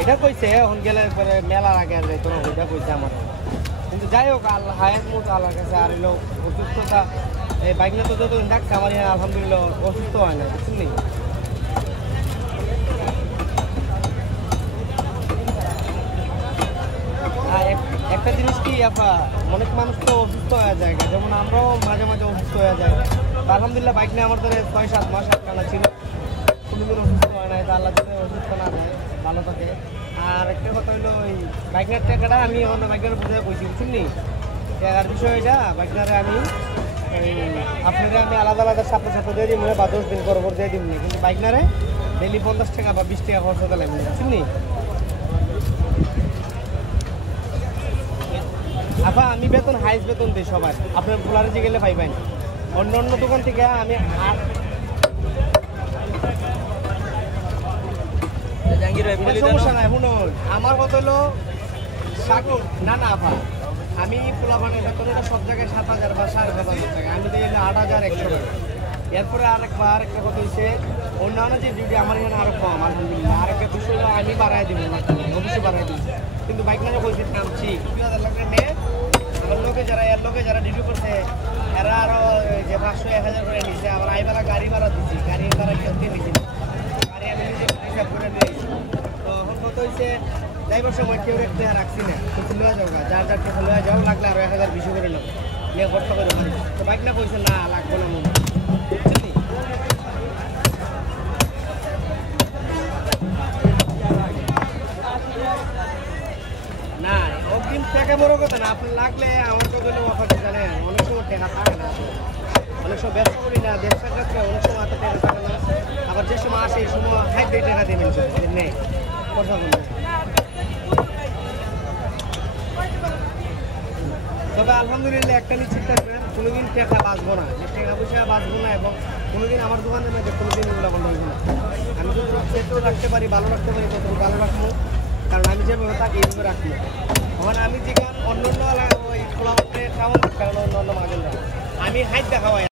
এটা কইছে এখন গেলে পরে মেলার আগে আর যাইতো না, ওইটা কইছে আমার। কিন্তু যাই হোক আল্লাহ হায়াত মতো আল্লাহর কাছে আর এলো অসুস্থতা এই বাইক নিয়ে তো যতদিন থাকছে আমার আলহামদুলিল্লাহ অসুস্থ হয় না, বুঝলি? একটা জিনিস কি আপা, অনেক মানুষ তো অসুস্থ হয়ে যায়, যেমন আমরাও মাঝে মাঝে অসুস্থ হয়ে যাই। আলহামদুলিল্লাহ বাইক নিয়ে আমার ধরে 6-7 মাস আটকানা ছিল, কোনোদিন অসুস্থ হয় না। আল্লাহ যাতে অসুস্থ না দেয়, ভালো থাকে। আর একটা কথা হইলো ওই বাইকের টাকাটা আমি অন্য বাইকের বুঝে কইছি, বুঝলি? টাকার বিষয় এটা বাইকনারে আমি আপনারা আমি আলাদা আলাদা সাপে সাপে দিয়ে দিই, বা 10 দিন পর দিয়ে দিবনি, কিন্তু বাইকনারে ডেলি 50 টাকা বা 20 টাকা খরচ হতে লাগবে, বুঝলি? আচ্ছা আমি বেতন হাইস বেতন দিই সবাই, আপনার ফুলারে গেলে পাইবেন। অন্য অন্য দোকান থেকে আমি সমস্যা নাই। শুনুন আমার কথা হলো না না আপা, আমি পোলা বানাই বেতনটা সব জায়গায় 7,000 বা 7,500 টাকা, আমি দিই 8,100 টাকা। এরপরে আরেকটা কথা হচ্ছে অন্যান্য যে ডিউটি আমার এখানে আরো কম আলহামদুলিল্লাহ। আরেকটা বিষয় হলো আমি বাড়াই দিব, অবশ্যই বাড়াই দিব, কিন্তু বাইক মানে বলছি নামছি 2,000 টাকা নিয়ে আমার লোকে যারা ডিউটি করছে এরা আরো যে 500-1,000 করে নিচ্ছে। আবার আইবেলা গাড়ি ভাড়া দিচ্ছি, গাড়ি ভাড়া কেউ নিচ্ছি, গাড়ি আমি নিজে হিসাব করে নিয়েছি। তো এখন কত হয়েছে যাইবার সময় কেউ রেট দেওয়া রাখছি না, কিছু লয়ে যাও, যার কিছু লয়ে যাও, লাগলে আরো 1,000 বেশি করে নেবো, নিয়ে খরচা করে পারি। তো বাইক না কইছে না লাগবো না মনে, বুঝলি? না অগ্রিম টাকা বড় কথা না, আপনার লাগলে আমার তো গেলে অফার জানেন অনেক সময় টাকা থাকে না, অনেক সময় ব্যস্ত করি না, ব্যবসার ক্ষেত্রে অনেক সময় হাতে টাকা থাকে না। আবার যে সময় আসে এই সময় হাইট দিয়ে টাকা দেবেন নেই কথা বলবেন। তবে আলহামদুলিল্লাহ একটা নিশ্চিত থাকবেন, কোনোদিন টাকা বাঁচবো না, টাকা পয়সা বাঁচবো না, এবং কোনোদিন আমার দোকানের মধ্যে কোনোদিন এগুলো বন্ধ হইব না। আমি যদি সেটও রাখতে পারি, ভালো রাখতে পারি, ততটুকু ভালো রাখবো, কারণ আমি যেভাবে থাকি এইভাবে রাখবো। মানে আমি যেখানে অন্য অন্য ওই খোলা মাঠে খাওয়ান, কারণ অন্য অন্য মাঝে আমি হাইট দেখাওয়াই।